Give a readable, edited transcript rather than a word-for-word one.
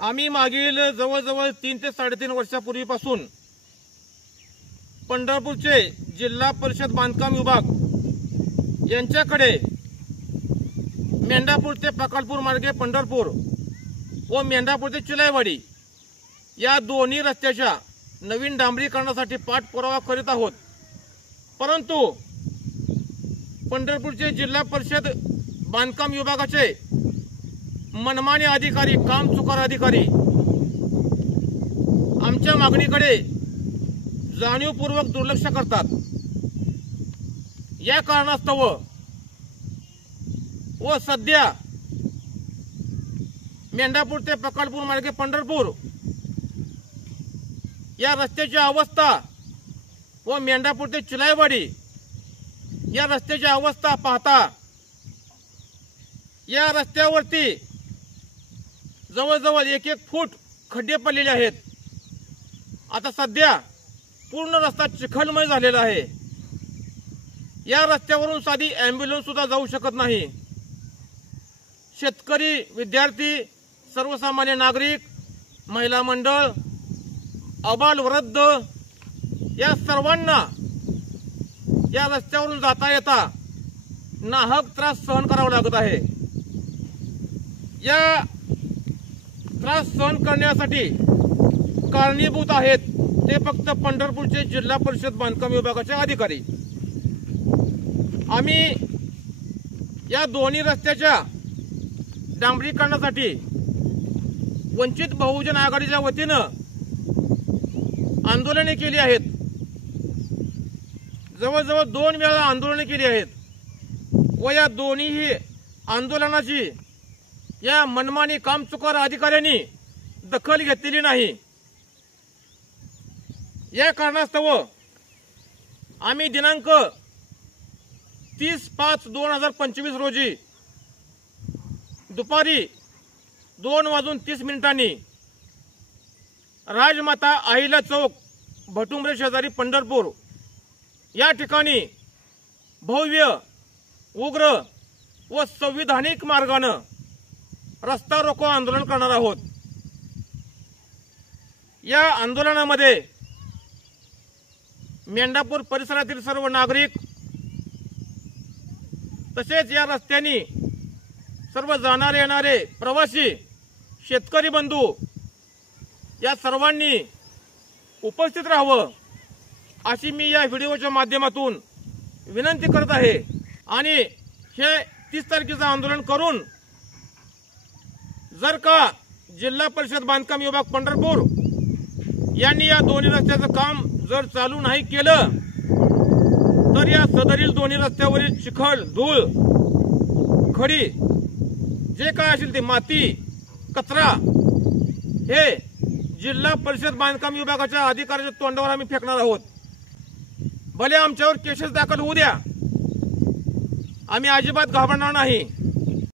आम्ही मागील जवळजवळ 3 ते 3.5 वर्षापूर्वीपासून पंढरपूरचे जिल्हा परिषद बांधकाम विभाग यांच्याकडे मेंढापूर ते प्रकल्पूर मार्गे पंढरपूर व मेंढापूर ते चिलाईवाडी या दोन्ही रस्त्याच्या नवीन डांबरीकरणासाठी पाठपुरावा करीत आहोत। परंतु पंढरपूरचे जिल्हा परिषद बांधकाम विभागाचे मनमानी अधिकारी, कामचुकार अधिकारी आमच्या मागणीकडे जाणीवपूर्वक दुर्लक्ष करतात। या कारणास्तव व सध्या मेंढापूर ते प्रकल्पूर मार्गे पंढरपूर या रस्त्याची अवस्था व मेंढापूर ते चिलाईवाडी या रस्त्याची अवस्था पाहता या रस्त्यावरती जवळजवळ 1-1 फूट खड्डे पडलेले आहेत। आता सध्या पूर्ण रस्ता चिखलमय झालेला आहे। या रस्त्यावरून साधी ॲम्ब्युलन्स सुद्धा जाऊ शकत नाही। शेतकरी, विद्यार्थी, सर्वसामान्य नागरिक, महिला मंडळ, अबाल-वृद्ध या सर्वांना या रस्त्यावरून जाता येता नाहक त्रास सहन करावा लागत आहे। या त्रास सहन करण्यासाठी कारणीभूत आहेत ते फक्त पंढरपूरचे जिल्हा परिषद बांधकाम विभागाचे अधिकारी। आम्ही या दोन्ही रस्त्याच्या डांबरीकरणासाठी वंचित बहुजन आघाडीच्या वतीनं आंदोलने केली आहेत। जवळजवळ 2 वेळा आंदोलने केली आहेत व या दोन्ही आंदोलनाची या मनमानी कामचुकार अधिकाऱ्यांनी दखल घेतलेली नाही। या कारणास्तव आम्ही दिनांक 30/5/2025 रोजी दुपारी 2:30 राजमाता अहिल्या चौक, भटुंबरे शेजारी पंढरपूर या ठिकाणी भव्य, उग्र व संविधानिक मार्गाने रस्ता रोको आंदोलन करणार आहोत। या आंदोलनामध्ये मेंढापूर परिसरातील सर्व नागरिक तसेच या रस्त्याने सर्व जाणारे येणारे प्रवासी, शेतकरी बंधू या सर्वांनी उपस्थित राहावं अशी मी या व्हिडिओच्या माध्यमातून विनंती करत आहे। आणि हे 30 तारखेचं आंदोलन करून जर का जिल्हा परिषद बांधकाम विभाग पंढरपूर यांनी या दोन्ही रस्त्याचं काम जर चालू नाही केलं तर या सदरील दोन्ही रस्त्यावरील चिखल, धूळ, खडी जे काय असेल ते माती, कचरा हे जिल्हा परिषद बांधकाम विभागाच्या अधिकाऱ्याच्या तोंडावर आम्ही फेकणार आहोत। भले आमच्यावर केसेस दाखल होऊ द्या, आम्ही अजिबात घाबरणार नाही।